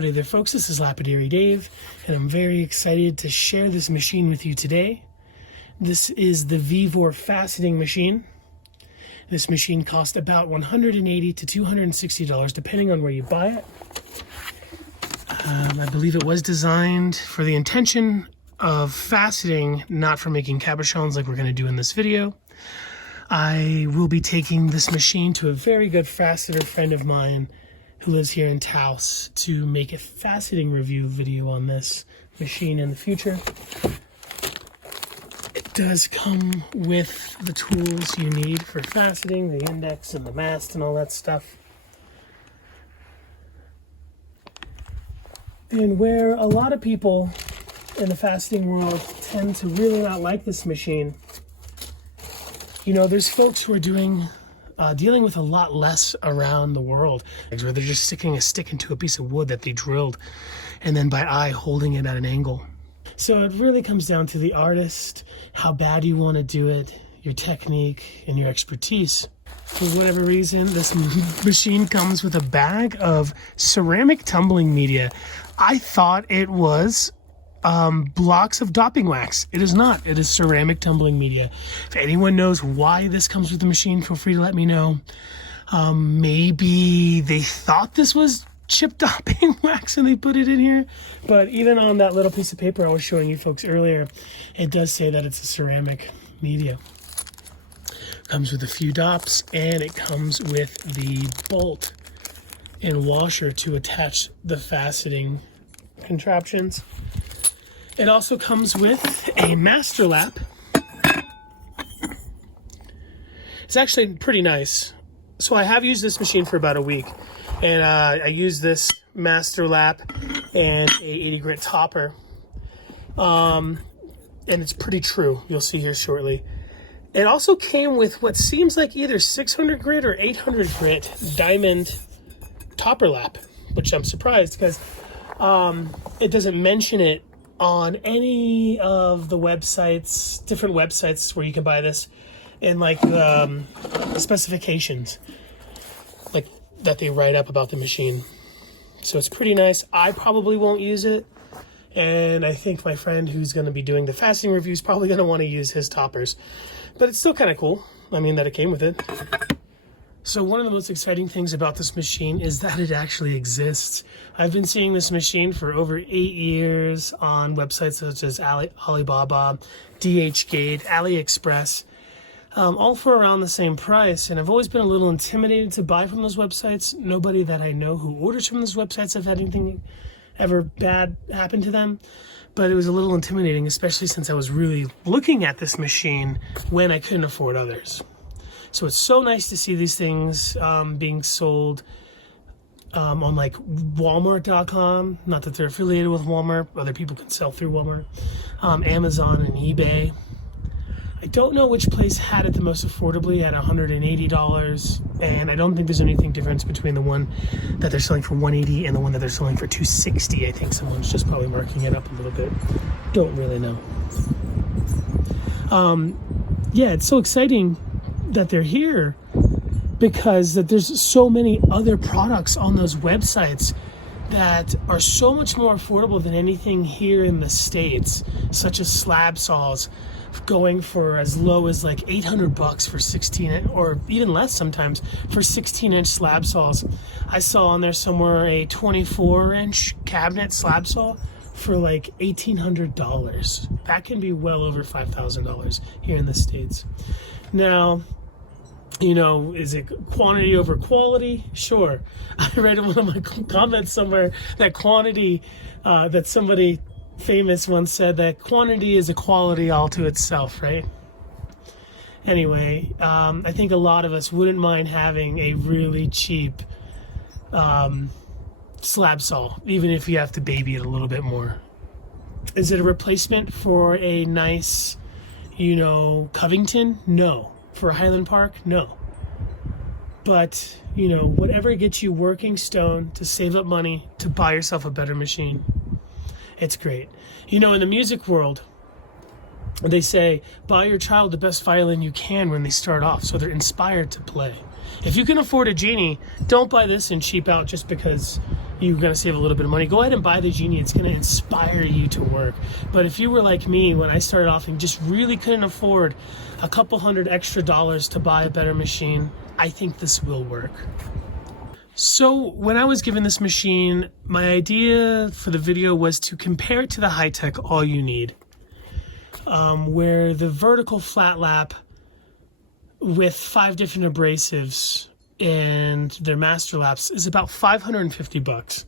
Howdy there folks, this is Lapidary Dave, and I'm very excited to share this machine with you today. This is the Vevor faceting machine. This machine cost about $180 to $260 depending on where you buy it. I believe it was designed for the intention of faceting, not for making cabochons like we're going to do in this video. I will be taking this machine to a very good faceter friend of mine who lives here in Taos to make a faceting review video on this machine in the future. It does come with the tools you need for faceting, the index and the mast and all that stuff. And where a lot of people in the faceting world tend to really not like this machine, you know, there's folks who are dealing with a lot less around the world, where they're just sticking a stick into a piece of wood that they drilled and then by eye holding it at an angle. So it really comes down to the artist, how bad you want to do it, your technique, and your expertise. For whatever reason, this machine comes with a bag of ceramic tumbling media. I thought it was blocks of dopping wax. It is not. It is ceramic tumbling media. If anyone knows why this comes with the machine, feel free to let me know. Maybe they thought this was chip dopping wax and they put it in here. But even on that little piece of paper I was showing you folks earlier, it does say that it's a ceramic media. Comes with a few dops, and it comes with the bolt and washer to attach the faceting contraptions. It also comes with a master lap. It's actually pretty nice. So I have used this machine for about a week, and I used this master lap and a 80 grit topper. And it's pretty true. You'll see here shortly. It also came with what seems like either 600 grit or 800 grit diamond topper lap, which I'm surprised because it doesn't mention it on any of the websites, different websites where you can buy this, and like the specifications like that they write up about the machine. So it's pretty nice. I probably won't use it, and I think my friend who's going to be doing the faceting review is probably going to want to use his toppers, but it's still kind of cool. I mean, that it came with it. So one of the most exciting things about this machine is that it actually exists. I've been seeing this machine for over 8 years on websites such as Alibaba, DHgate, AliExpress, all for around the same price. And I've always been a little intimidated to buy from those websites. Nobody that I know who orders from those websites have had anything ever bad happen to them. But it was a little intimidating, especially since I was really looking at this machine when I couldn't afford others. So it's so nice to see these things being sold on like Walmart.com. Not that they're affiliated with Walmart. Other people can sell through Walmart. Amazon and eBay. I don't know which place had it the most affordably at $180. And I don't think there's anything difference between the one that they're selling for $180 and the one that they're selling for $260. I think someone's just probably marking it up a little bit. Don't really know. Yeah, it's so exciting that they're here because that there's so many other products on those websites that are so much more affordable than anything here in the States, such as slab saws going for as low as like $800 for 16, or even less sometimes for 16-inch slab saws. I saw on there somewhere a 24-inch cabinet slab saw for like $1,800. That can be well over $5,000 here in the States. Now, you know, is it quantity over quality? Sure. I read in one of my comments somewhere that quantity, that somebody famous once said that quantity is a quality all to itself, right? Anyway, I think a lot of us wouldn't mind having a really cheap slab saw, even if you have to baby it a little bit more. Is it a replacement for a nice, you know, Covington? No. For Highland Park? No. But, you know, whatever gets you working stone to save up money to buy yourself a better machine, it's great. You know, in the music world, they say, buy your child the best violin you can when they start off so they're inspired to play. If you can afford a Genie, don't buy this and cheap out just because you're going to save a little bit of money. Go ahead and buy the Genie. It's going to inspire you to work. But if you were like me when I started off and just really couldn't afford a couple $100 extra to buy a better machine, I think this will work. So when I was given this machine, my idea for the video was to compare it to the Hi-Tech All You Need, where the vertical flat lap with 5 different abrasives and their master laps is about $550.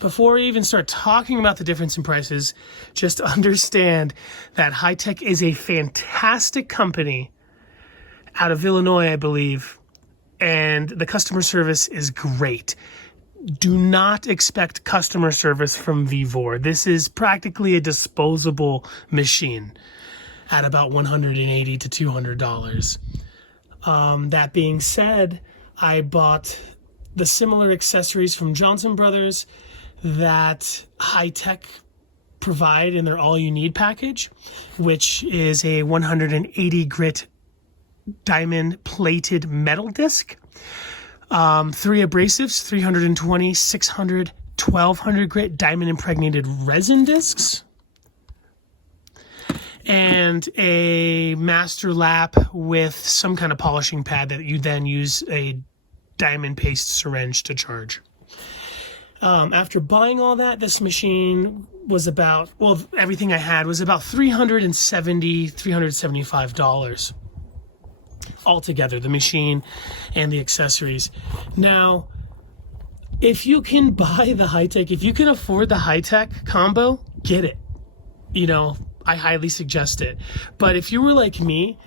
Before we even start talking about the difference in prices, just understand that Hi-Tech is a fantastic company out of Illinois, I believe, and the customer service is great. Do not expect customer service from Vevor. This is practically a disposable machine at about $180 to $200. That being said, I bought the similar accessories from Johnson Brothers that Hi-Tech provide in their All You Need package, which is a 180 grit diamond plated metal disc, 3 abrasives, 320, 600, 1200 grit diamond impregnated resin discs, and a master lap with some kind of polishing pad that you then use a diamond paste syringe to charge. After buying all that, this machine was about, well, everything I had was about $375 altogether, the machine and the accessories. Now, if you can buy the Hi-Tech, if you can afford the Hi-Tech combo, get it. You know, I highly suggest it. But if you were like me,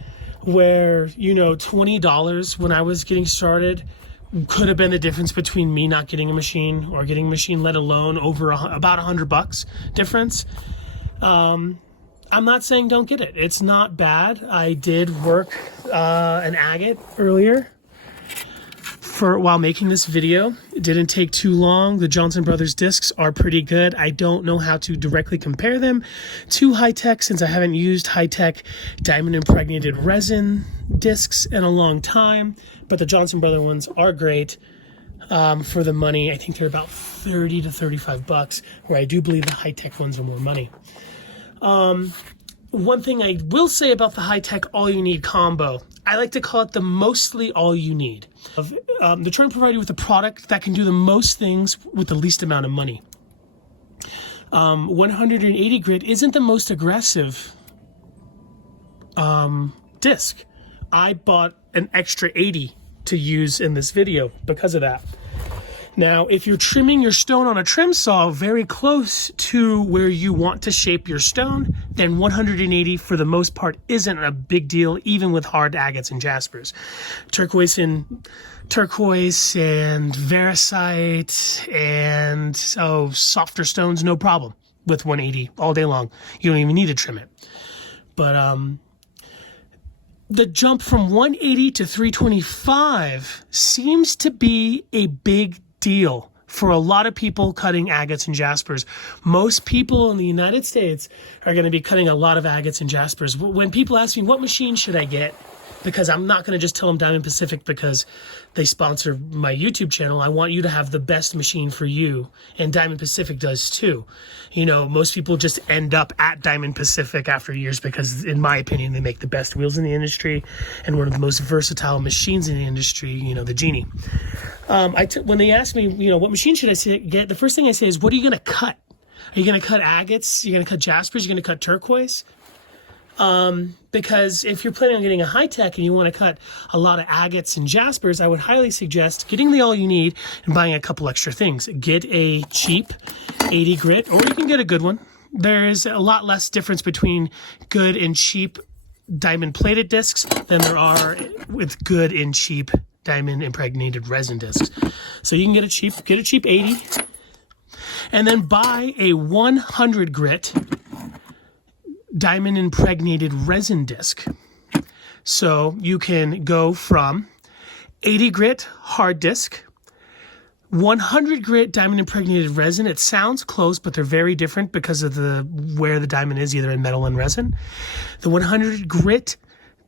where, you know, $20 when I was getting started could have been the difference between me not getting a machine or getting a machine, let alone over about $100 difference. I'm not saying don't get it. It's not bad. I did work an agate earlier while making this video. It didn't take too long. The Johnson Brothers discs are pretty good. I don't know how to directly compare them to Hi-Tech since I haven't used Hi-Tech diamond impregnated resin discs in a long time, but the Johnson Brother ones are great for the money. I think they're about $30 to $35, where I do believe the Hi-Tech ones are more money. One thing I will say about the Hi-Tech All You Need combo, I like to call it the mostly all you need. They're trying to provide you with a product that can do the most things with the least amount of money. 180 grit isn't the most aggressive disc. I bought an extra 80 to use in this video because of that. Now, if you're trimming your stone on a trim saw very close to where you want to shape your stone, then 180 for the most part isn't a big deal, even with hard agates and jaspers. Turquoise and Varisite and softer stones, no problem with 180 all day long. You don't even need to trim it. But the jump from 180 to 325 seems to be a big deal for a lot of people cutting agates and jaspers. Most people in the United States are going to be cutting a lot of agates and jaspers. When people ask me, what machine should I get? Because I'm not going to just tell them Diamond Pacific because they sponsor my YouTube channel. I want you to have the best machine for you, and Diamond Pacific does too. You know, most people just end up at Diamond Pacific after years because, in my opinion, they make the best wheels in the industry and one of the most versatile machines in the industry, you know, the Genie. When they ask me, you know, what machine should I get, the first thing I say is, what are you going to cut? Are you going to cut agates? You're going to cut jaspers? You're going to cut turquoise? Because if you're planning on getting a Hi-Tech and you want to cut a lot of agates and jaspers, I would highly suggest getting the All You Need and buying a couple extra things. Get a cheap 80 grit, or you can get a good one. There's a lot less difference between good and cheap diamond plated discs than there are with good and cheap diamond impregnated resin discs. So you can get a cheap 80 and then buy a 100 grit diamond impregnated resin disc. So you can go from 80 grit hard disc, 100 grit diamond impregnated resin. It sounds close, but they're very different because of where the diamond is, either in metal and resin. The 100 grit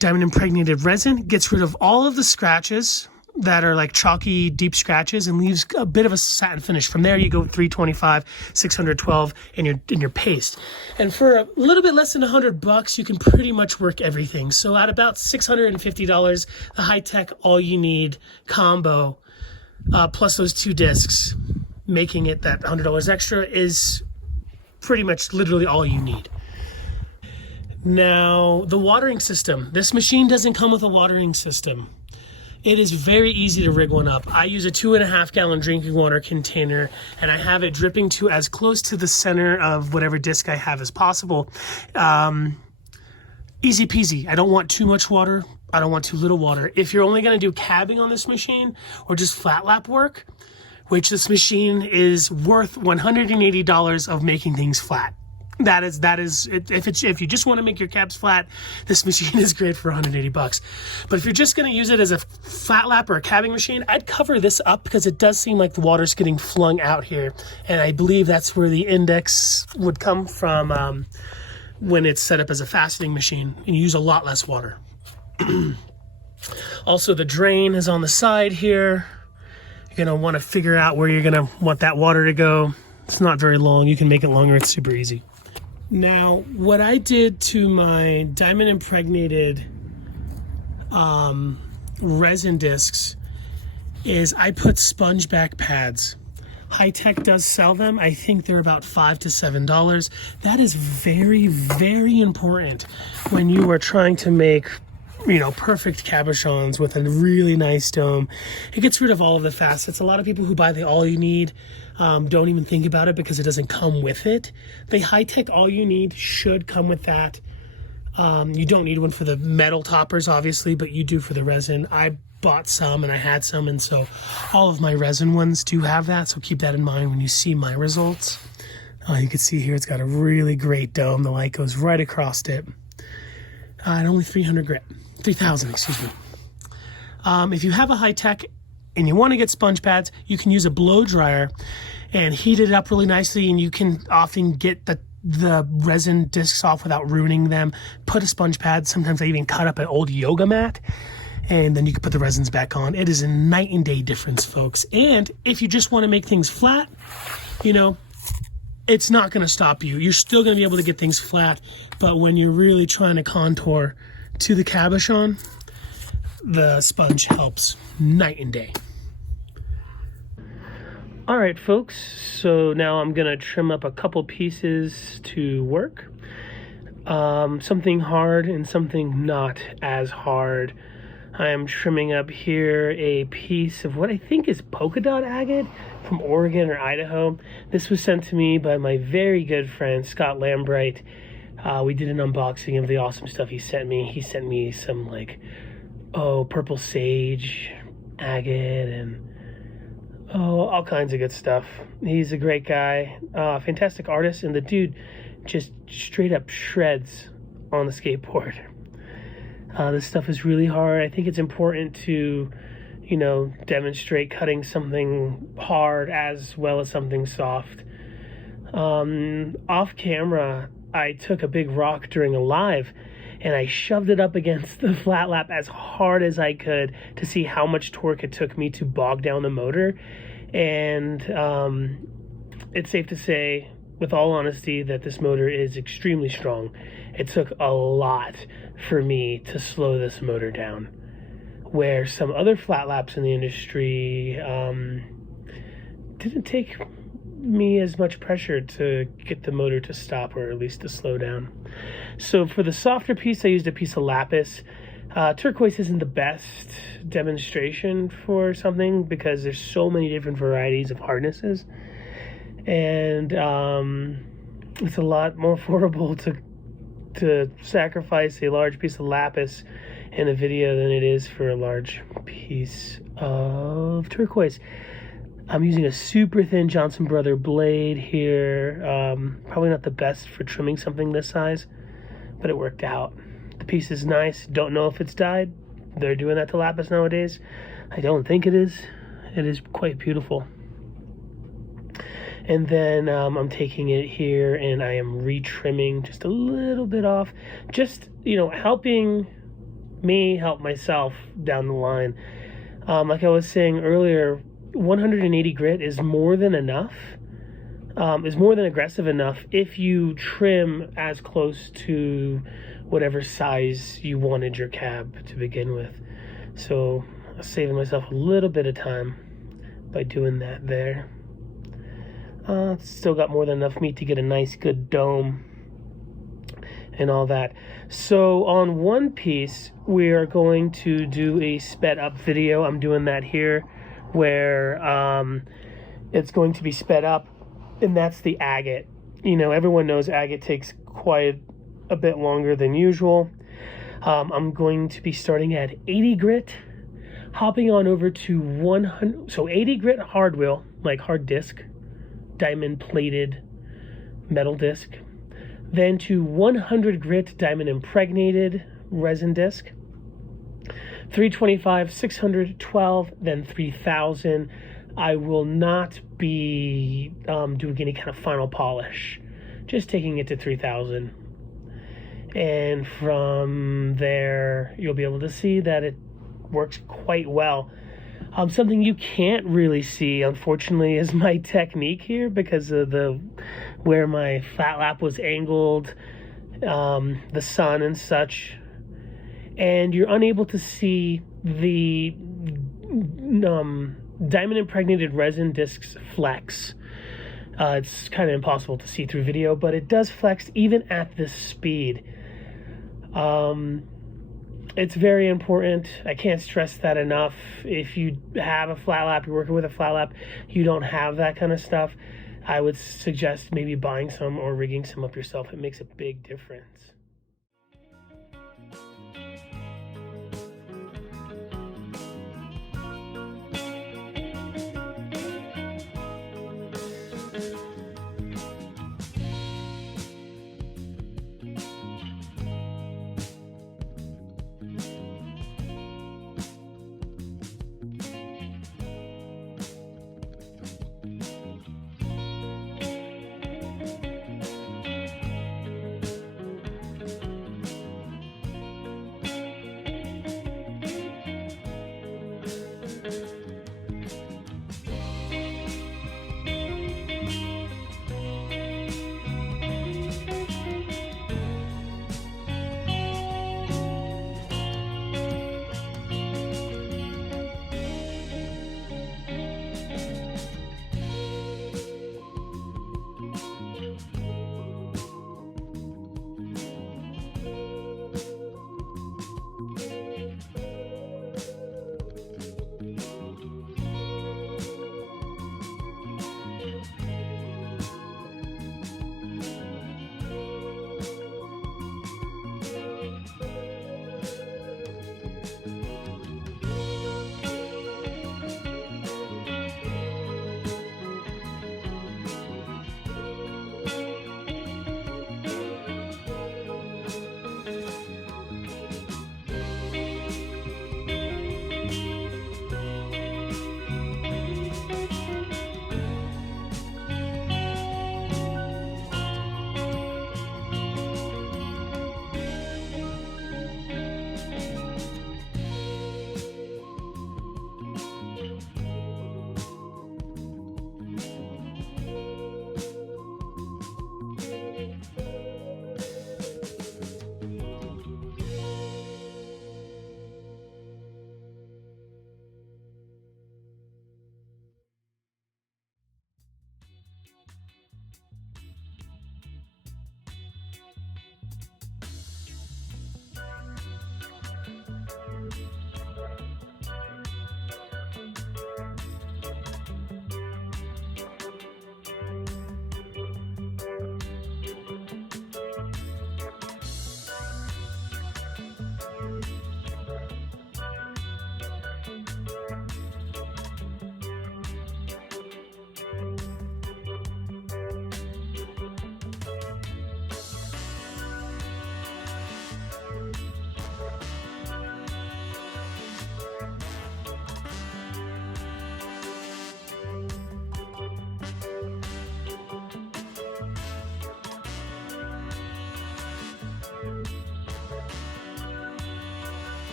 diamond impregnated resin gets rid of all of the scratches that are like chalky deep scratches and leaves a bit of a satin finish. From there you go 325, 612 in your paste. And for a little bit less than $100, you can pretty much work everything. So at about $650, the high-tech all you need combo plus those 2 discs, making it that $100 extra, is pretty much literally all you need. Now, the watering system. This machine doesn't come with a watering system. It is very easy to rig one up. I use a 2.5 gallon drinking water container, and I have it dripping to as close to the center of whatever disc I have as possible. Easy peasy. I don't want too much water. I don't want too little water. If you're only going to do cabbing on this machine or just flat lap work, which this machine is worth $180 of making things flat. That is if you just want to make your cabs flat, this machine is great for $180. But if you're just going to use it as a flat lap or a cabbing machine, I'd cover this up because it does seem like the water's getting flung out here, and I believe that's where the index would come from when it's set up as a faceting machine, and you use a lot less water. Also, the drain is on the side here. You're going to want to figure out where you're going to want that water to go. It's not very long. You can make it longer. It's super easy. Now, what I did to my diamond impregnated resin discs is I put sponge back pads. High-Tech does sell them. I think they're about $5 to $7. That is very, very important when you are trying to make, you know, perfect cabochons with a really nice dome. It gets rid of all of the facets. A lot of people who buy the all you need don't even think about it because it doesn't come with it. The High-Tech all you need should come with that. You don't need one for the metal toppers, obviously, but you do for the resin. I bought some and I had some, and so all of my resin ones do have that, so keep that in mind when you see my results. You can see here it's got a really great dome. The light goes right across it. At only 3,000, excuse me. If you have a High-Tech and you want to get sponge pads, you can use a blow dryer and heat it up really nicely, and you can often get the resin discs off without ruining them. Put a sponge pad. Sometimes I even cut up an old yoga mat, and then you can put the resins back on. It is a night and day difference, folks. And if you just want to make things flat, you know, it's not going to stop you. You're still going to be able to get things flat, but when you're really trying to contour to the cabochon, the sponge helps night and day. All right, folks, so now I'm going to trim up a couple pieces to work. Something hard and something not as hard. I am trimming up here a piece of what I think is polka dot agate from Oregon or Idaho. This was sent to me by my very good friend, Scott Lambright. We did an unboxing of the awesome stuff he sent me. He sent me some purple sage agate and all kinds of good stuff. He's a great guy, fantastic artist, and the dude just straight up shreds on the skateboard. This stuff is really hard. I think it's important to, you know, demonstrate cutting something hard as well as something soft. Off camera, I took a big rock during a live and I shoved it up against the flat lap as hard as I could to see how much torque it took me to bog down the motor. And it's safe to say, with all honesty, that this motor is extremely strong. It took a lot for me to slow this motor down, where some other flat laps in the industry didn't take me as much pressure to get the motor to stop, or at least to slow down. So for the softer piece, I used a piece of lapis. Turquoise isn't the best demonstration for something because there's so many different varieties of hardnesses, and it's a lot more affordable to sacrifice a large piece of lapis in a video than it is for a large piece of turquoise. I'm using a super thin Johnson Brother blade here. Probably not the best for trimming something this size, but it worked out. The piece is nice. Don't know if it's dyed. They're doing that to lapis nowadays. I don't think it is. It is quite beautiful. And then I'm taking it here and I am retrimming just a little bit off. Just, you know, helping me help myself down the line. Like I was saying earlier, 180 grit is more than enough. Is more than aggressive enough if you trim as close to whatever size you wanted your cab to begin with. So I'm saving myself a little bit of time by doing that there. Still got more than enough meat to get a nice good dome and all that. So on one piece, we are going to do a sped up video. I'm doing that here where it's going to be sped up, and that's the agate. You know, everyone knows agate takes quite a bit longer than usual. I'm going to be starting at 80 grit, hopping on over to 100, so 80 grit hard wheel, like hard disc, diamond plated metal disc, then to 100 grit diamond impregnated resin disc, 325, 612, then 3000. I will not be doing any kind of final polish, just taking it to 3000. And from there, you'll be able to see that it works quite well. Something you can't really see, unfortunately, is my technique here because of where my flat lap was angled, the sun and such. And you're unable to see the diamond impregnated resin discs flex. It's kind of impossible to see through video, but it does flex even at this speed. It's very important. I can't stress that enough. If you have a flat lap, you're working with a flat lap, you don't have that kind of stuff, I would suggest maybe buying some or rigging some up yourself. It makes a big difference.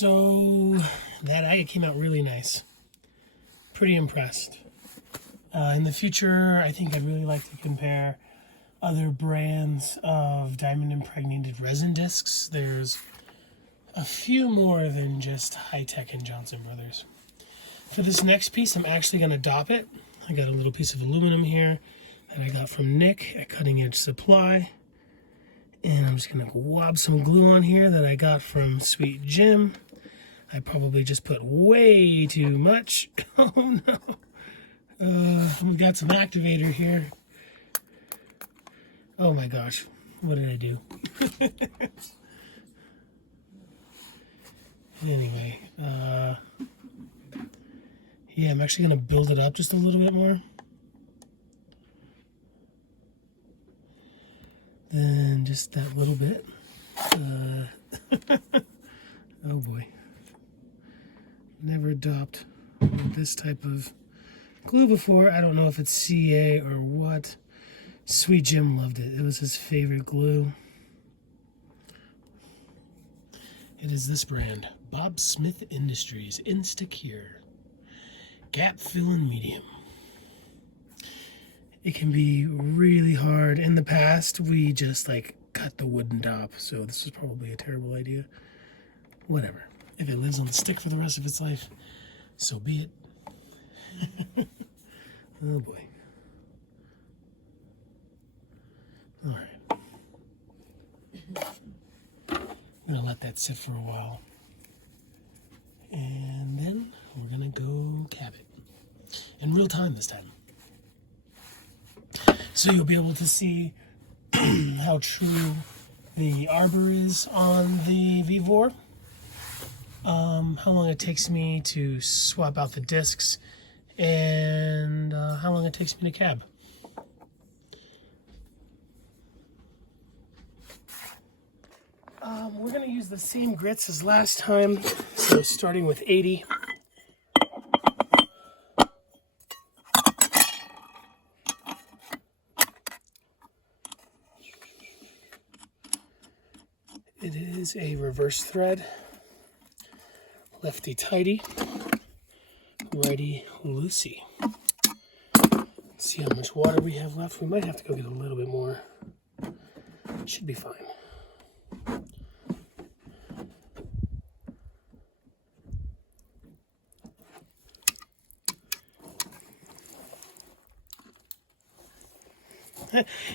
So that agate came out really nice. Pretty impressed. In the future, I think I'd really like to compare other brands of diamond impregnated resin discs. There's a few more than just High-Tech and Johnson Brothers. For this next piece, I'm actually going to dop it. I got a little piece of aluminum here that I got from Nick at Cutting Edge Supply. And I'm just going to wob some glue on here that I got from Sweet Jim. I probably just put way too much. Oh no. We've got some activator here. Oh my gosh. What did I do? Anyway, yeah, I'm actually going to build it up just a little bit more. Then just that little bit. Oh boy. Never dopped this type of glue before. I don't know if it's CA or what. Sweet Jim loved it. It was his favorite glue. It is this brand, Bob Smith Industries Instacure Gap Fill in Medium. It can be really hard. In the past, we just like cut the wooden dop, so this was probably a terrible idea. Whatever. If it lives on the stick for the rest of its life, so be it. Oh boy. All right. I'm gonna let that sit for a while. And then we're gonna go cab it. In real time this time. So you'll be able to see how true the arbor is on the Vevor. How long it takes me to swap out the discs, and how long it takes me to cab. We're going to use the same grits as last time, so starting with 80. It is a reverse thread, lefty tighty, righty loosey. Let's see how much water we have left. We might have to go get a little bit more. It should be fine.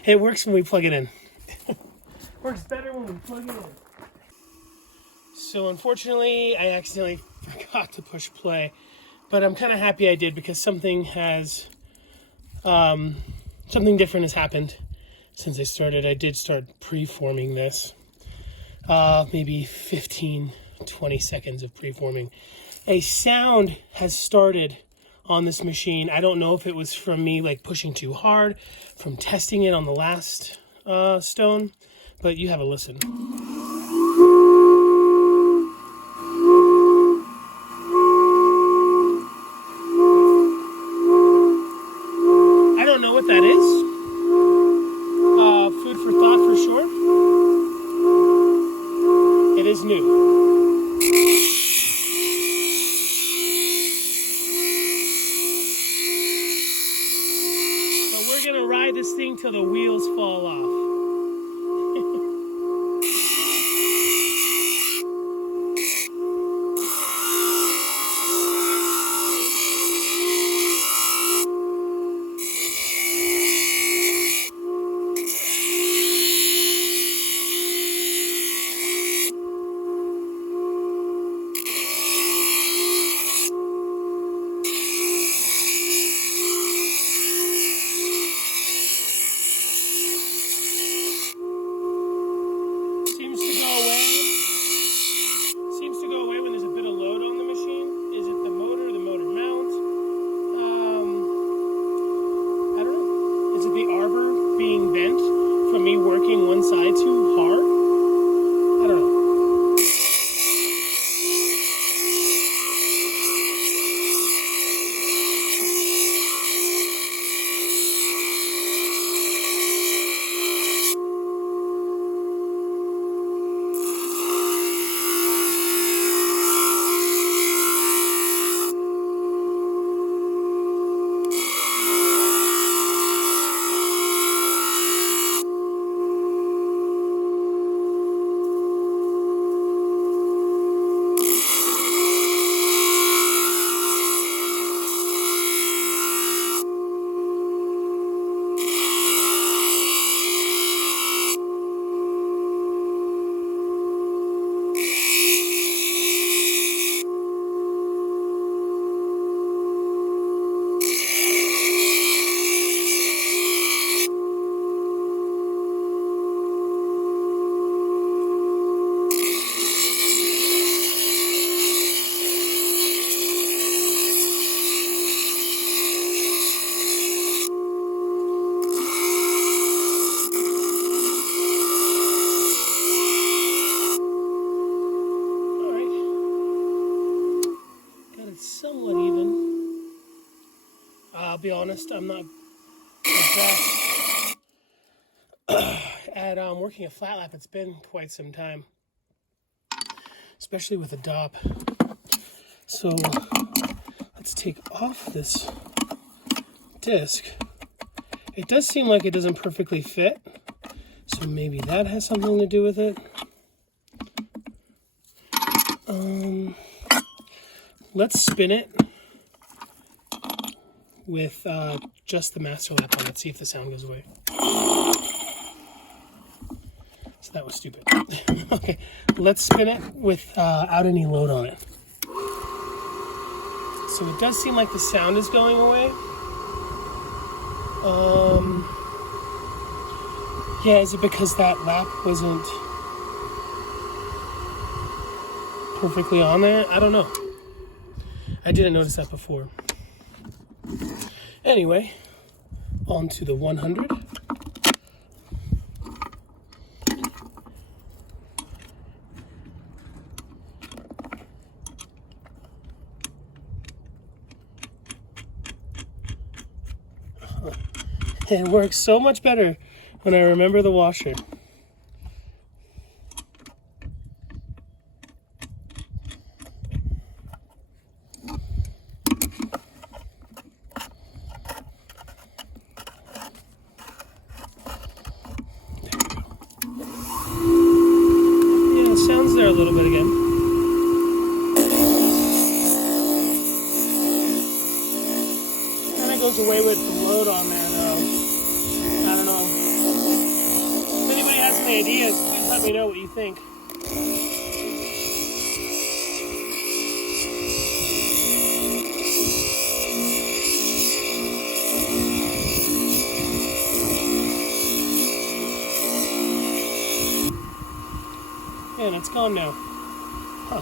It works when we plug it in. Works better when we plug it in. So unfortunately, I accidentally forgot to push play, but I'm kind of happy I did because something different has happened since I started. I did start preforming this, maybe 15, 20 seconds of preforming. A sound has started on this machine. I don't know if it was from me like pushing too hard, from testing it on the last stone, but you have a listen. I don't know what that is. Food for thought for sure. It is new. We're gonna ride this thing till the wheels fall off. Me working one side too hard? I don't know. honest, I'm not the best at working a flat lap. It's been quite some time, especially with a DOP. So let's take off this disc. It does seem like it doesn't perfectly fit, so maybe that has something to do with it. Let's spin it with just the master lap on it, see if the sound goes away. So that was stupid. Okay, let's spin it without any load on it. So it does seem like the sound is going away. Yeah, is it because that lap wasn't perfectly on there? I don't know. I didn't notice that before. Anyway, on to the 100. It works so much better when I remember the washer. Sounds there a little bit again. Kind of goes away with the load on there though. I don't know. If anybody has any ideas, please let me know what you think. And it's gone now. Huh.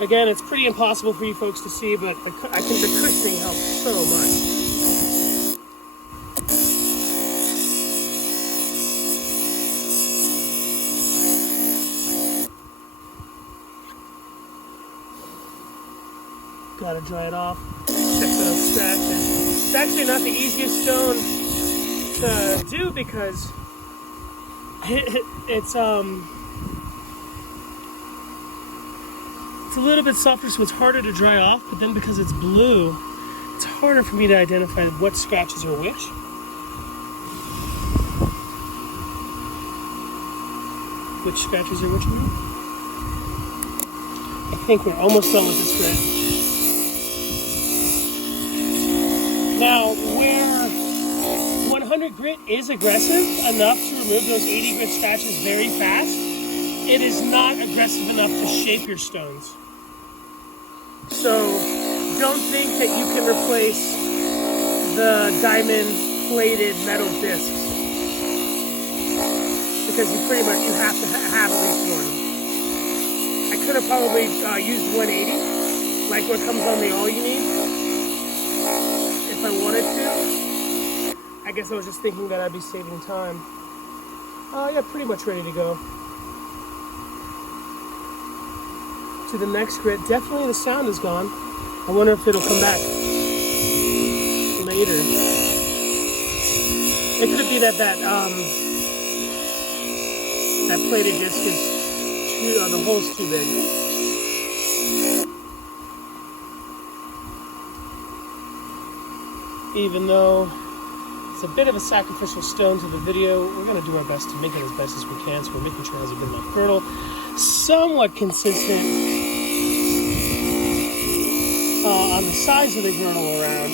Again, it's pretty impossible for you folks to see, but I think the cushioning helps so much. Gotta dry it off. Check those scratches. It's actually not the easiest stone to do because it's a little bit softer, so it's harder to dry off. But then because it's blue, it's harder for me to identify what scratches are which. Which scratches are which one? I think we're almost done with this grit. Now, where 100 grit is aggressive enough to remove those 80 grit scratches very fast, it is not aggressive enough to shape your stones. So, don't think that you can replace the diamond-plated metal discs, because you have to have at least one. I could have probably used 180, like what comes on the all-you-need. If I wanted to. I guess I was just thinking that I'd be saving time. Yeah, pretty much ready to go. To the next grit. Definitely the sound is gone. I wonder if it'll come back later. It could be that plated disc is the hole's too big. Even though it's a bit of a sacrificial stone to the video, we're going to do our best to make it as best as we can. So we're making sure it has a good enough girdle, somewhat consistent on the size of the girdle around.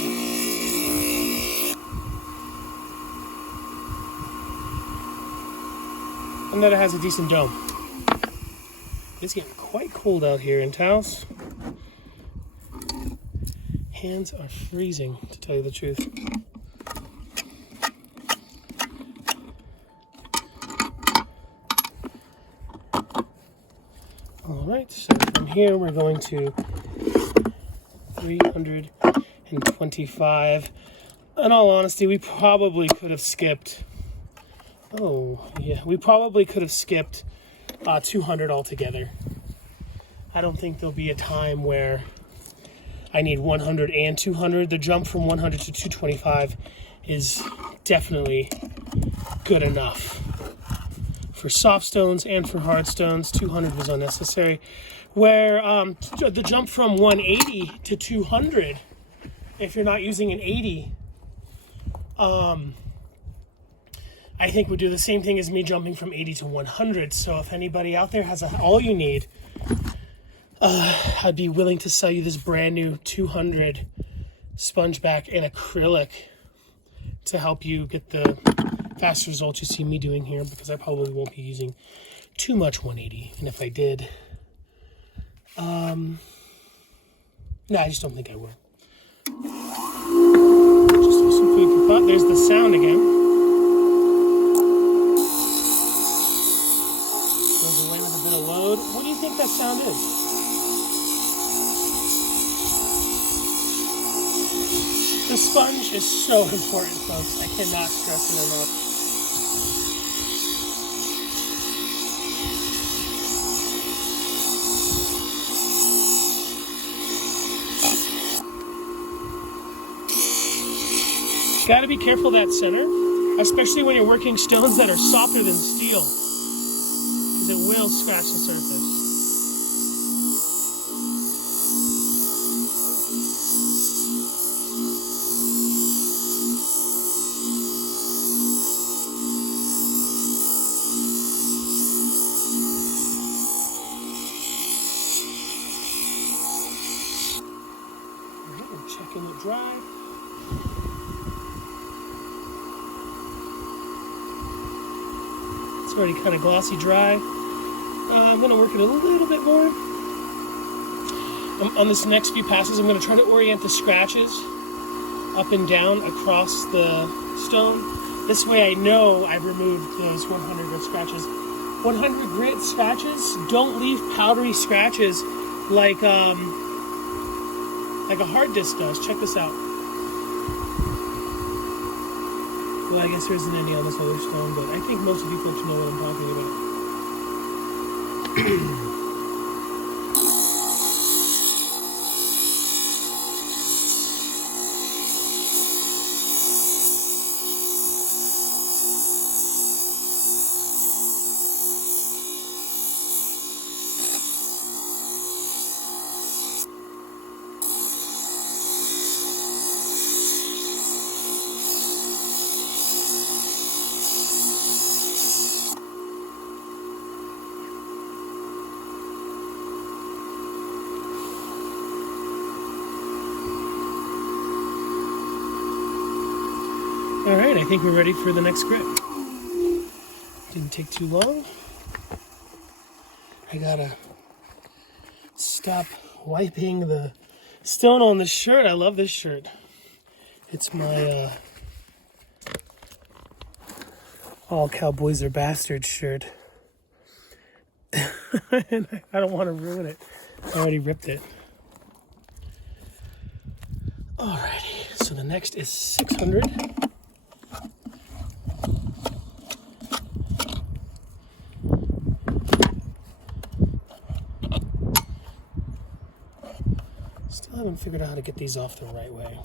And that it has a decent dome. It's getting quite cold out here in Taos. Hands are freezing, to tell you the truth. All right, so from here we're going to 325. In all honesty, we probably could have skipped. Oh, yeah, we probably could have skipped 200 altogether. I don't think there'll be a time where I need 100 and 200. The jump from 100 to 225 is definitely good enough. For soft stones and for hard stones, 200 was unnecessary. Where the jump from 180 to 200, if you're not using an 80, I think would do the same thing as me jumping from 80 to 100. So if anybody out there has all you need, I'd be willing to sell you this brand new 200 sponge back and acrylic to help you get the fast results you see me doing here, because I probably won't be using too much 180. And if I did, no, I just don't think I will. Just do some food for thought. There's the sound again. Goes away with a bit of load. What do you think that sound is? The sponge is so important, folks. I cannot stress it enough. Got to be careful that center, especially when you're working stones that are softer than steel, because it will scratch the surface. I'm checking it dry. Already kind of glossy dry. I'm going to work it a little bit more. On this next few passes, I'm going to try to orient the scratches up and down across the stone. This way I know I've removed those 100 grit scratches. 100 grit scratches don't leave powdery scratches like a hard disc does. Check this out. Well, I guess there isn't any on this other stone, but I think most of you folks know what I'm talking about. All right, I think we're ready for the next grit. Didn't take too long. I gotta stop wiping the stone on the shirt. I love this shirt. It's my All Cowboys Are Bastards shirt. And I don't want to ruin it. I already ripped it. Alrighty, so the next is 600. Still haven't figured out how to get these off the right way.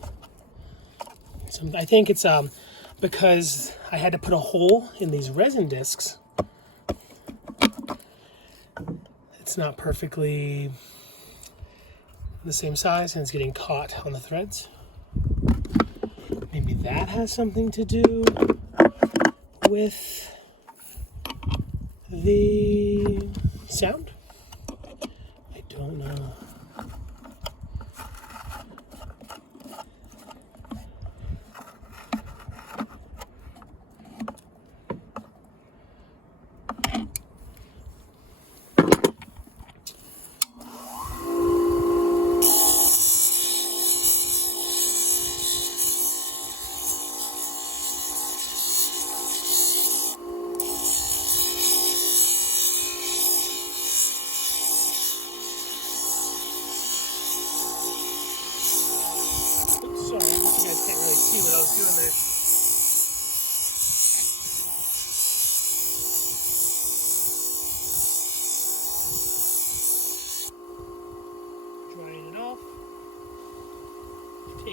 So I think it's because I had to put a hole in these resin discs. It's not perfectly the same size and it's getting caught on the threads. Maybe that has something to do with the sound. I don't know.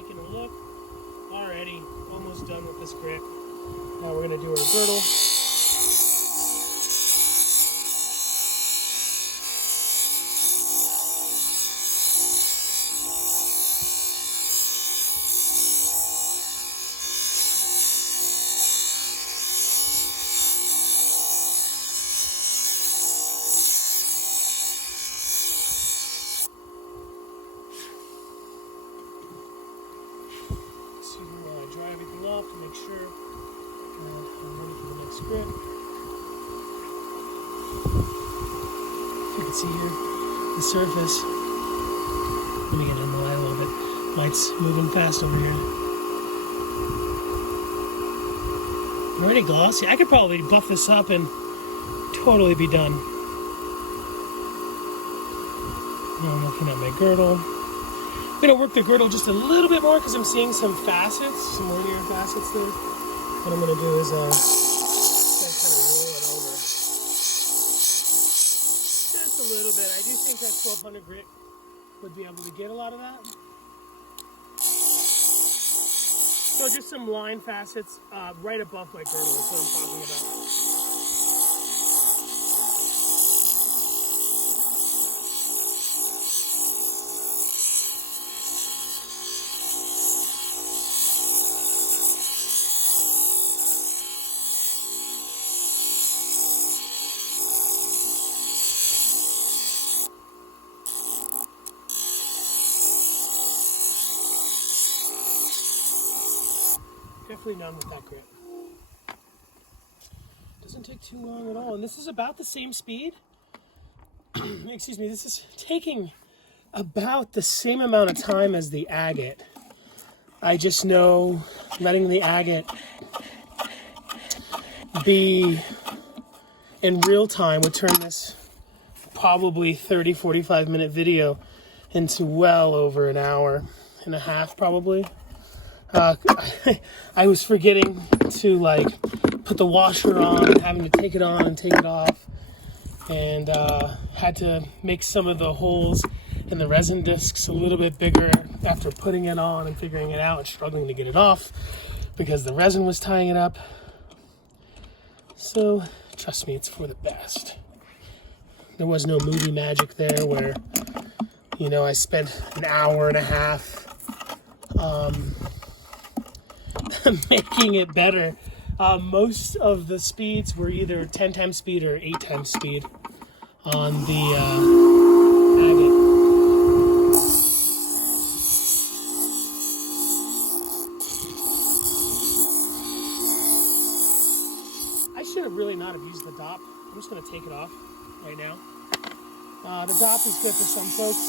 taking a look. Already almost done with this grit. Now we're going to do our girdle. Dry everything off to make sure I'm ready for the next grit. You can see here the surface. Let me get in the light a little bit. Light's moving fast over here. Already glossy. I could probably buff this up and totally be done. Now I'm looking at my girdle. I'm going to work the girdle just a little bit more because I'm seeing some facets, some linear facets there. What I'm going to do is kind of roll it over. Just a little bit. I do think that 1200 grit would be able to get a lot of that. So just some line facets right above my girdle is what I'm talking about. Definitely done with that grit. Doesn't take too long at all. And this is about the same speed. Excuse me, this is taking about the same amount of time as the agate. I just know letting the agate be in real time would turn this probably 30-45 minute video into well over an hour and a half probably. I was forgetting to put the washer on and having to take it on and take it off, and had to make some of the holes in the resin discs a little bit bigger after putting it on and figuring it out and struggling to get it off because the resin was tying it up. So trust me, it's for the best. There was no movie magic there where, I spent an hour and a half making it better. Most of the speeds were either 10 times speed or 8 times speed on the agate. I should have really not have used the dop. I'm just going to take it off right now. The dop is good for some folks.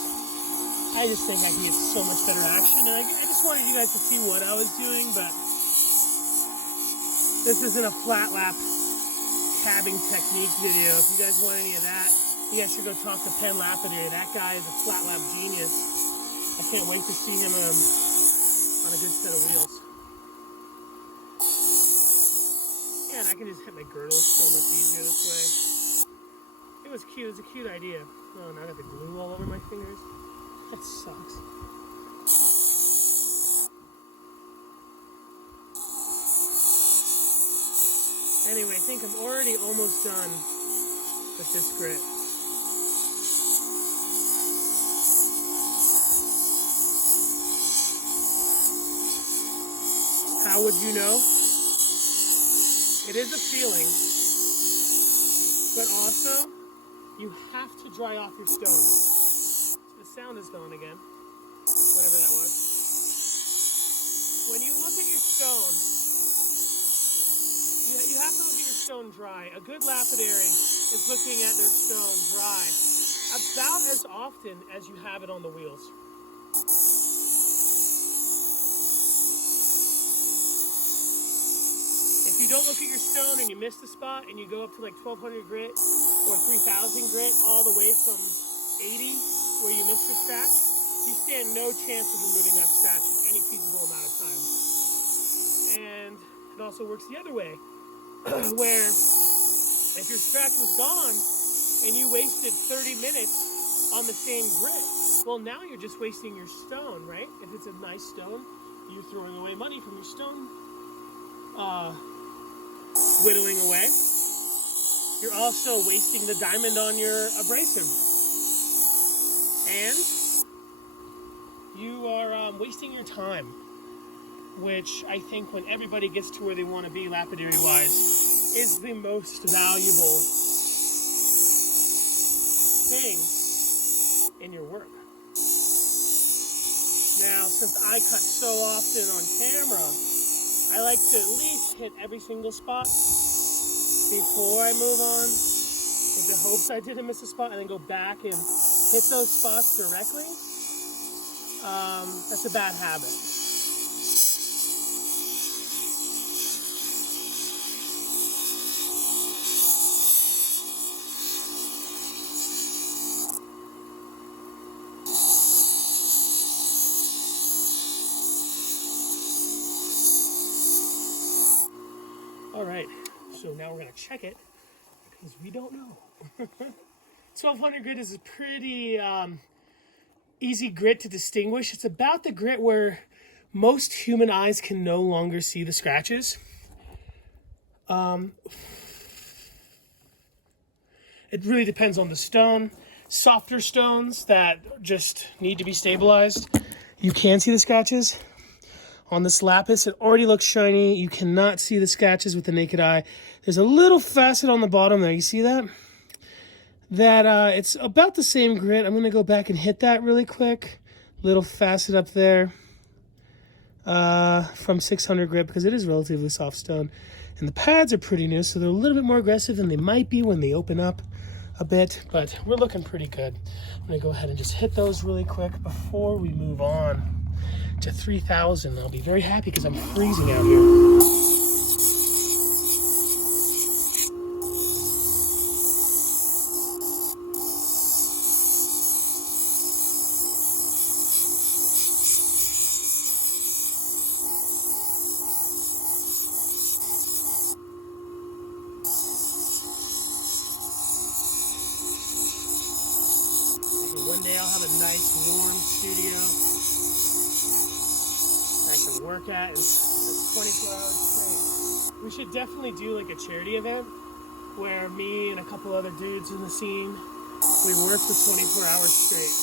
I just think I can get so much better action, and I just wanted you guys to see what I was doing, but this isn't a flat lap cabbing technique video. If you guys want any of that, you guys should go talk to Lapidary. That guy is a flat lap genius. I can't wait to see him on a good set of wheels. Yeah, and I can just hit my girdle so much easier this way. It was cute. It was a cute idea. Oh, now I got the glue all over my fingers. That sucks. Anyway, I think I'm already almost done with this grit. How would you know? It is a feeling, but also you have to dry off your stone. So the sound is gone again, whatever that was. When you look at your stone, you have to look at your stone dry. A good lapidary is looking at their stone dry about as often as you have it on the wheels. If you don't look at your stone and you miss the spot and you go up to like 1200 grit or 3000 grit all the way from 80 where you missed your scratch, you stand no chance of removing that scratch in any feasible amount of time. And it also works the other way, where if your scratch was gone and you wasted 30 minutes on the same grit, well, now you're just wasting your stone, right? If it's a nice stone, you're throwing away money from your stone whittling away. You're also wasting the diamond on your abrasive. And you are wasting your time, which I think when everybody gets to where they want to be lapidary-wise is the most valuable thing in your work. Now, since I cut so often on camera, I like to at least hit every single spot before I move on, with the hopes I didn't miss a spot, and then go back and hit those spots directly. That's a bad habit. All right, so now we're gonna check it because we don't know. 1200 grit is a pretty easy grit to distinguish. It's about the grit where most human eyes can no longer see the scratches. It really depends on the stone. Softer stones that just need to be stabilized, you can see the scratches. On this lapis, it already looks shiny. You cannot see the scratches with the naked eye. There's a little facet on the bottom there. You see that? It's about the same grit. I'm going to go back and hit that really quick. Little facet up there from 600 grit because it is relatively soft stone. And the pads are pretty new, so they're a little bit more aggressive than they might be when they open up a bit. But we're looking pretty good. I'm going to go ahead and just hit those really quick before we move on to 3,000. I'll be very happy because I'm freezing out here. One day I'll have a nice warm studio I can work at 24 hours straight. We should definitely do like a charity event where me and a couple other dudes in the scene, we work for 24 hours straight.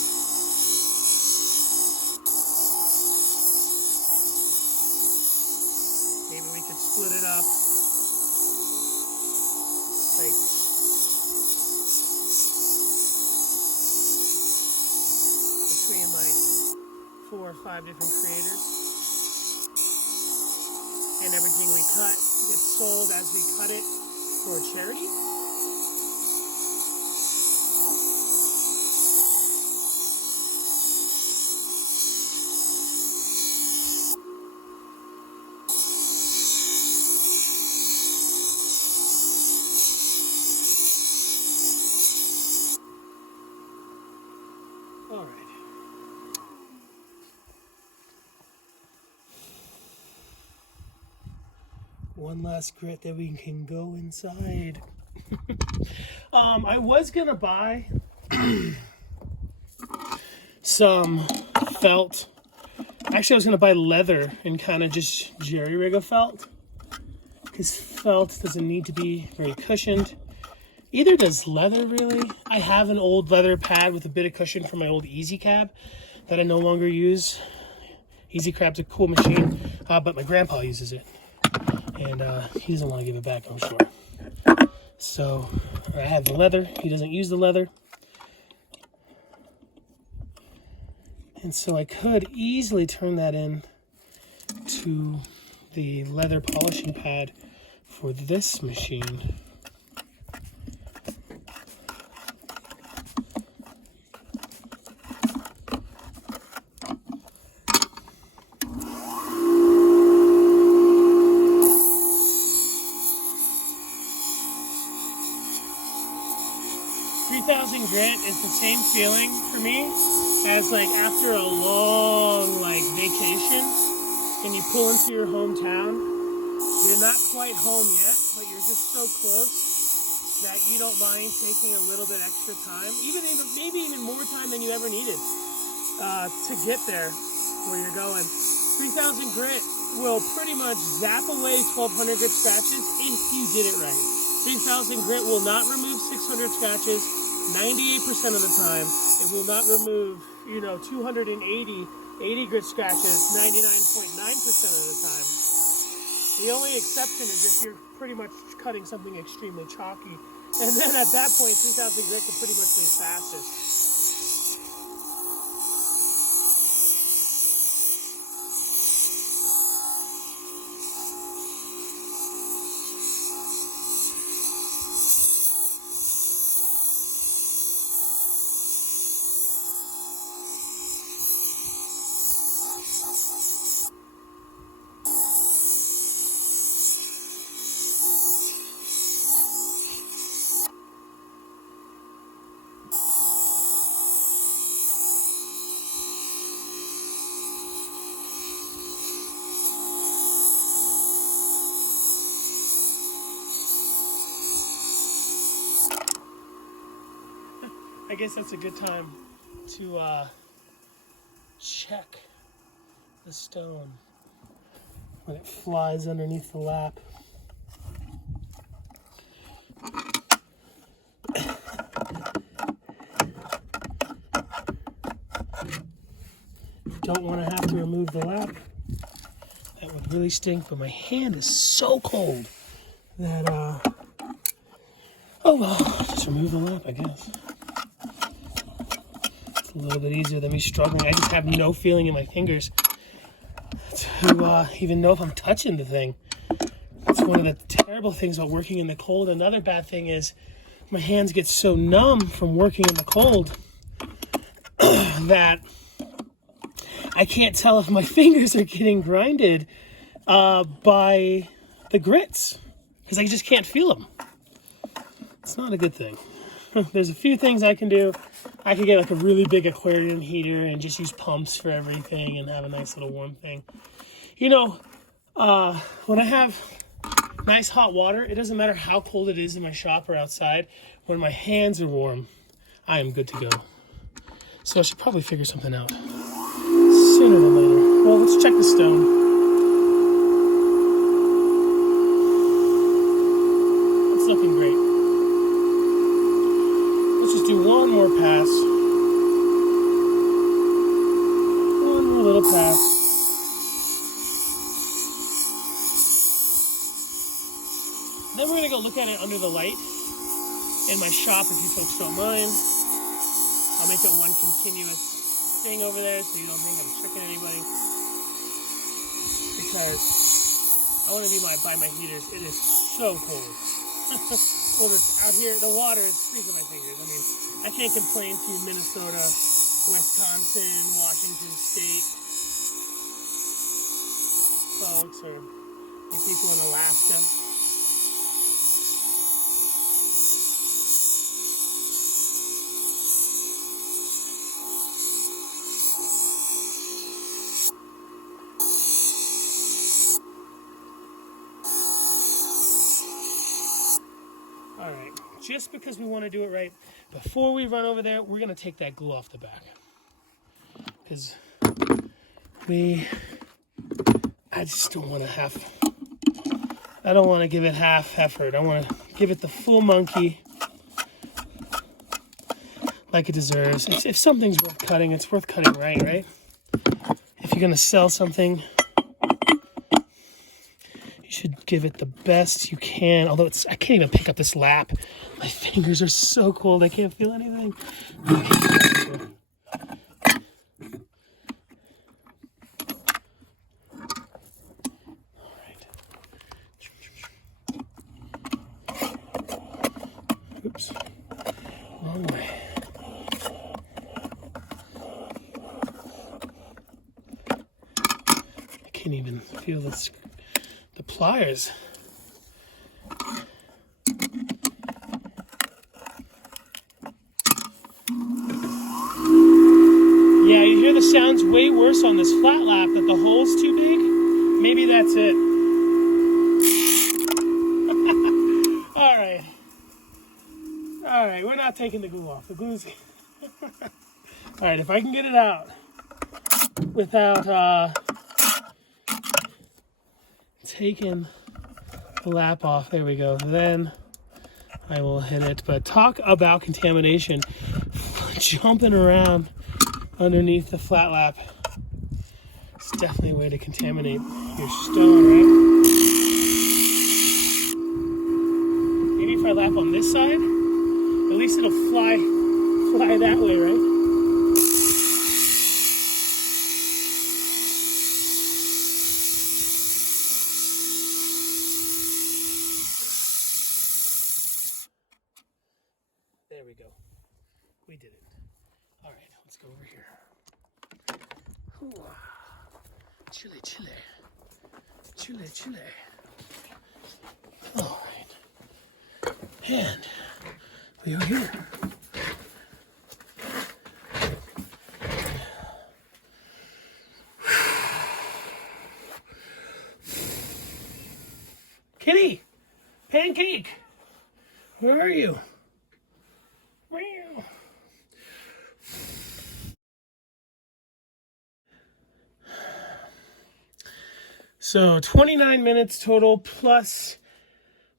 Maybe we could split it up like between like 4 or 5 different creators, and everything we cut gets sold as we cut it for charity. All right. One last grit that we can go inside. I was gonna buy some felt. Actually, I was gonna buy leather and kind of just jerry rig a felt, because felt doesn't need to be very cushioned. Either does leather, really. I have an old leather pad with a bit of cushion from my old Easy Cab that I no longer use. Easy Cab's a cool machine, but my grandpa uses it. And he doesn't want to give it back, I'm sure. So I have the leather. He doesn't use the leather. And so I could easily turn that in to the leather polishing pad for this machine. Grit is the same feeling for me as like after a long like vacation and you pull into your hometown. You're not quite home yet, but you're just so close that you don't mind taking a little bit extra time, maybe even more time than you ever needed to get there where you're going. 3000 grit will pretty much zap away 1200 grit scratches if you did it right. 3000 grit will not remove 600 scratches 98% of the time. It will not remove, 280 grit scratches 99.9% of the time. The only exception is if you're pretty much cutting something extremely chalky. And then at that point, 3000 grit can pretty much be fastest. I guess that's a good time to check the stone when it flies underneath the lap. Don't want to have to remove the lap. That would really stink, but my hand is so cold that, oh well, just remove the lap, I guess. A little bit easier than me struggling. I just have no feeling in my fingers to even know if I'm touching the thing. That's one of the terrible things about working in the cold. Another bad thing is my hands get so numb from working in the cold that I can't tell if my fingers are getting grinded by the grits because I just can't feel them. It's not a good thing. There's a few things I can do. I could get like a really big aquarium heater and just use pumps for everything and have a nice little warm thing. When I have nice hot water, it doesn't matter how cold it is in my shop or outside. When my hands are warm, I am good to go. So I should probably figure something out sooner than later. Well, let's check the stone. It's looking great. Do one more pass. One more little pass. Then we're going to go look at it under the light in my shop if you folks don't mind. I'll make it one continuous thing over there so you don't think I'm tricking anybody. Because I want to be by my heaters. It is so cold. Well, out here, the water is freezing my fingers. I mean, I can't complain to Minnesota, Wisconsin, Washington State folks, or you people in Alaska. All right, just because we want to do it right, before we run over there, we're going to take that glue off the back. Because I just don't want to I don't want to give it half effort. I want to give it the full monkey like it deserves. If something's worth cutting, it's worth cutting right? If you're going to sell something, you should give it the best you can. Although I can't even pick up this lap. My fingers are so cold, I can't feel anything. All right. Oops. Wrong way. I can't even feel the pliers. Yeah, you hear the sounds way worse on this flat lap that the hole's too big. Maybe that's it. All right, we're not taking the glue off. The glue's all right, if I can get it out without taken the lap off, there we go, then I will hit it. But talk about contamination. Jumping around underneath the flat lap. It's definitely a way to contaminate your stone, right? Maybe if I lap on this side, at least it'll fly that way, right? There we go. We did it. All right, let's go over here. Ooh. Chile, chile. Chile, chile. All right. And we are here. Kitty! Pancake! Where are you? Meow. So 29 minutes total plus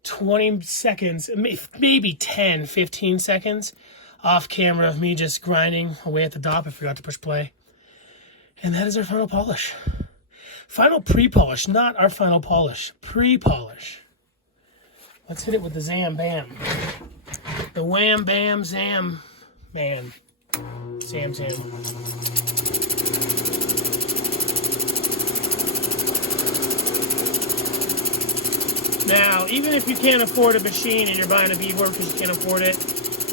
20 seconds, maybe 10, 15 seconds off camera of me just grinding away at the dop. I forgot to push play. And that is our final polish. Final pre-polish, not our final polish. Pre-polish. Let's hit it with the Zam Bam. The Wham Bam Zam Man. Zam Zam. Now, even if you can't afford a machine and you're buying a Vevor because you can't afford it,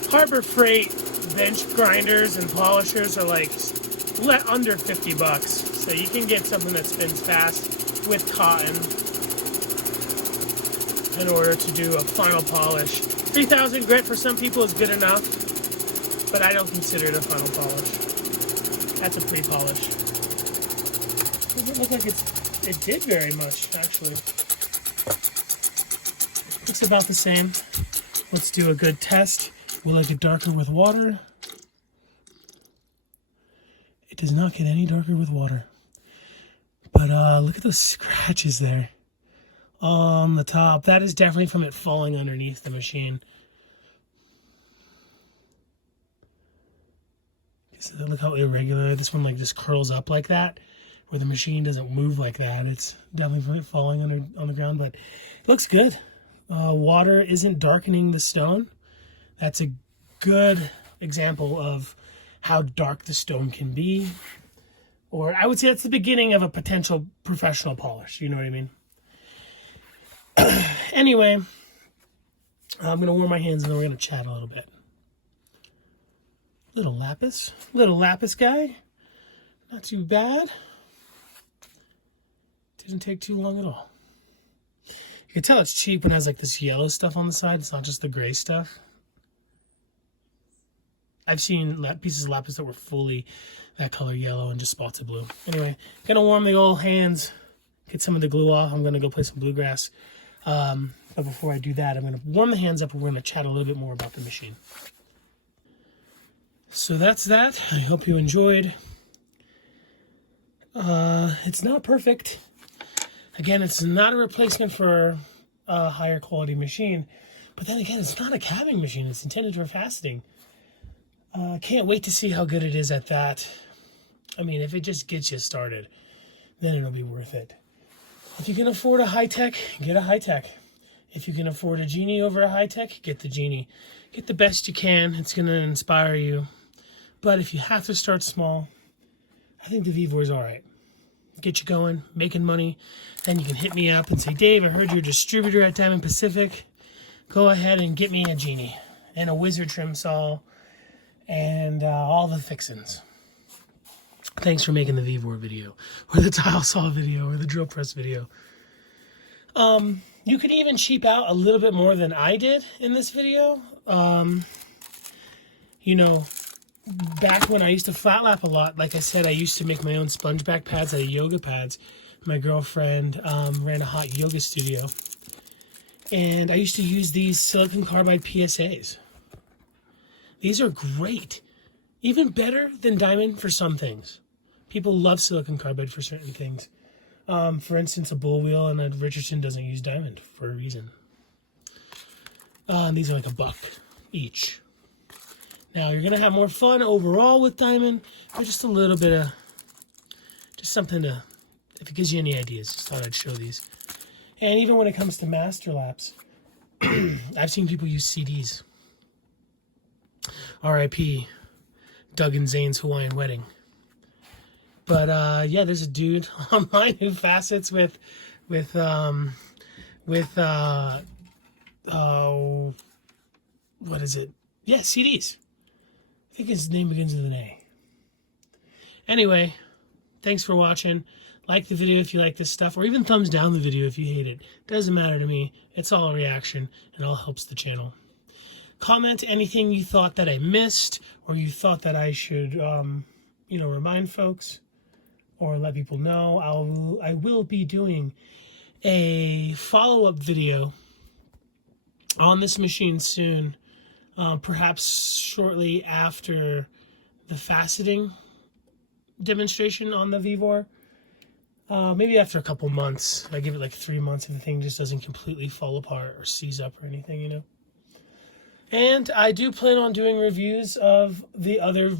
Harbor Freight bench grinders and polishers are like under 50 bucks. So you can get something that spins fast with cotton in order to do a final polish. 3000 grit for some people is good enough, but I don't consider it a final polish. That's a pre-polish. Doesn't look like it did very much, actually. Looks about the same. Let's do a good test. Will it get darker with water? It does not get any darker with water. But look at those scratches there on the top. That is definitely from it falling underneath the machine. Look how irregular this one like just curls up like that, where the machine doesn't move like that. It's definitely from it falling on the ground, but it looks good. Water isn't darkening the stone. That's a good example of how dark the stone can be. Or I would say that's the beginning of a potential professional polish. You know what I mean? Anyway, I'm going to warm my hands and then we're going to chat a little bit. Little lapis guy. Not too bad. Didn't take too long at all. You can tell it's cheap when it has like this yellow stuff on the side. It's not just the gray stuff. I've seen pieces of lapis that were fully that color yellow and just spots of blue. Anyway, gonna warm the old hands, get some of the glue off. I'm gonna go play some bluegrass. But before I do that, I'm gonna warm the hands up and we're gonna chat a little bit more about the machine. So that's that. I hope you enjoyed. It's not perfect. Again, it's not a replacement for a higher quality machine. But then again, it's not a cabbing machine. It's intended for faceting. Can't wait to see how good it is at that. I mean, if it just gets you started, then it'll be worth it. If you can afford a high-tech, get a high-tech. If you can afford a Genie over a high-tech, get the Genie. Get the best you can. It's going to inspire you. But if you have to start small, I think the Vevor is all right. Get you going, making money. Then you can hit me up and say, Dave, I heard you're a distributor at Diamond Pacific. Go ahead and get me a Genie and a Wizard trim saw and all the fixins. Thanks for making the Vevor video or the tile saw video or the drill press video. You could even cheap out a little bit more than I did in this video. You know, back when I used to flat lap a lot, like I said, I used to make my own sponge back pads out of yoga pads. My girlfriend ran a hot yoga studio. And I used to use these silicon carbide PSAs. These are great. Even better than diamond for some things. People love silicon carbide for certain things. For instance, a bull wheel and a Richardson doesn't use diamond for a reason. These are like $1 each. Now, you're going to have more fun overall with diamond, but just a little bit of, just something to, if it gives you any ideas, just thought I'd show these. And even when it comes to master laps, I've seen people use CDs. R.I.P. Doug and Zane's Hawaiian Wedding. But yeah, there's a dude online who facets with what is it? Yeah, CDs. I think his name begins with an A. Anyway, thanks for watching. Like the video if you like this stuff, or even thumbs down the video if you hate it. Doesn't matter to me. It's all a reaction. It all helps the channel. Comment anything you thought that I missed, or you thought that I should, remind folks, or let people know. I will be doing a follow-up video on this machine soon, perhaps shortly after the faceting demonstration on the Vevor. Maybe after a couple months. I give it like 3 months if the thing just doesn't completely fall apart or seize up or anything, And I do plan on doing reviews of the other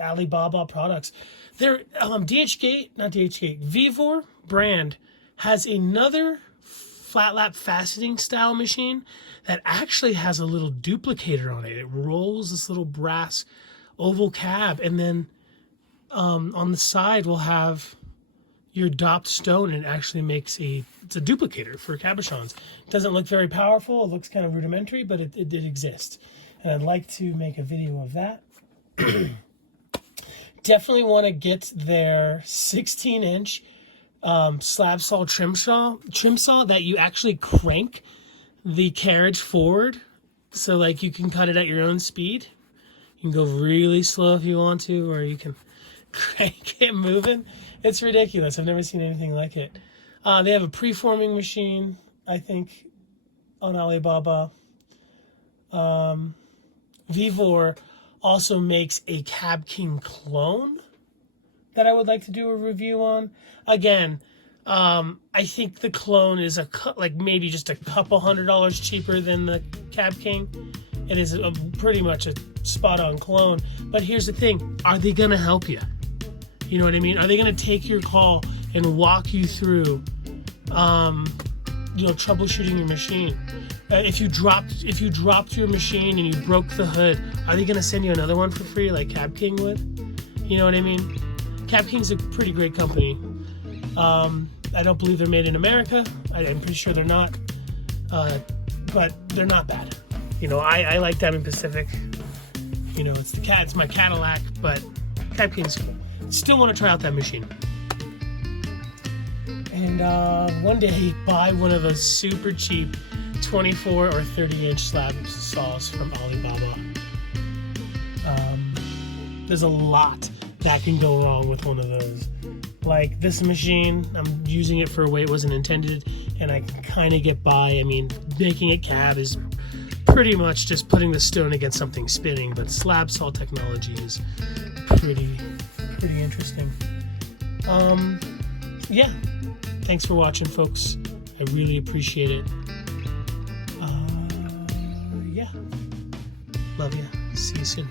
Alibaba products. Their Vevor brand has another flat lap faceting style machine that actually has a little duplicator on it. It rolls this little brass oval cab, and then on the side we'll have your dopped stone, and it actually makes it's a duplicator for cabochons. It doesn't look very powerful. It looks kind of rudimentary, but it did exist. And I'd like to make a video of that. Definitely want to get their 16-inch slab saw trim saw that you actually crank the carriage forward. So like you can cut it at your own speed. You can go really slow if you want to, or you can crank it moving. It's ridiculous. I've never seen anything like it. They have a preforming machine, I think, on Alibaba. Vevor also makes a Cab King clone that I would like to do a review on. Again, I think the clone is maybe just a couple $100 cheaper than the Cab King. It is pretty much a spot-on clone. But here's the thing. Are they going to help you? You know what I mean? Are they going to take your call and walk you through, troubleshooting your machine? If you dropped your machine and you broke the hood, are they going to send you another one for free like Cab King would? You know what I mean? Cab King's a pretty great company. I don't believe they're made in America. I'm pretty sure they're not. But they're not bad. I like Diamond Pacific. It's my Cadillac, but Cab King's cool. Still want to try out that machine. And one day buy one of those super cheap 24 or 30-inch slab saws from Alibaba. There's a lot that can go wrong with one of those. Like this machine, I'm using it for a way it wasn't intended, and I can kind of get by. I mean, making it cab is pretty much just putting the stone against something spinning, but slab saw technology is pretty interesting. Yeah, thanks for watching, folks. I really appreciate it. Yeah, love you. See you soon.